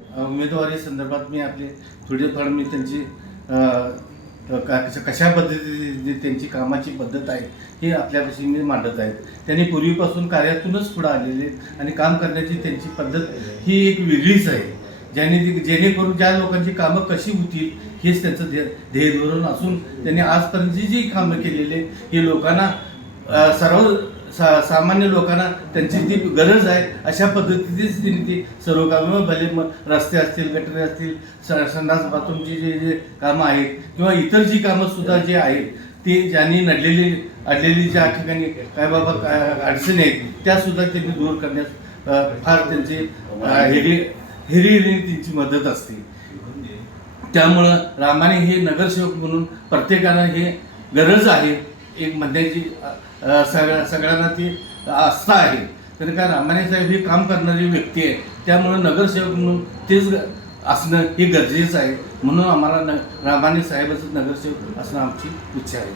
उमेदवारी संदर्भात मी आपले थोडेफार मी त्यांची कशा पद्धतीने त्यांची कामाची पद्धत आहे हे आपल्यापाशी मी मांडत आहेत. त्यांनी पूर्वीपासून कार्यातूनच पुढे आलेले आणि काम करण्याची त्यांची पद्धत ही एक वेगळीच आहे. जेणेकरून ज्या लोकांची कामं कशी होतील हेच त्यांचं ध्येय धोरण असून त्यांनी आजपर्यंत जी कामं केलेली हे लोकांना सामान्य लोकांना त्यांची जी गरज आहे अशा पद्धतीनेच त्यांनी ती सर्व कामं भले रस्ते असतील, गटरे असतील, संडास बाथरूमची जे कामं आहेत किंवा इतर जी कामं सुद्धा जे आहेत ते ज्यांनी अडलेली ज्या ठिकाणी काय बाबा अडचणी आहेत त्यासुद्धा त्यांनी दूर करण्यास फार त्यांची हिरिरीने त्यांची मदत असते. त्यामुळं रामाने हे नगरसेवक म्हणून प्रत्येकानं हे गरज आहे एक म्हणण्याची सगळ्यांना ती आस्था आहे. तर का रामाने साहेब हे काम करणारी व्यक्ती आहे त्यामुळं नगरसेवक म्हणून तेच असणं हे गरजेचं आहे. म्हणून आम्हाला रामाने साहेबाचं नगरसेवक असणं आमची इच्छा आहे.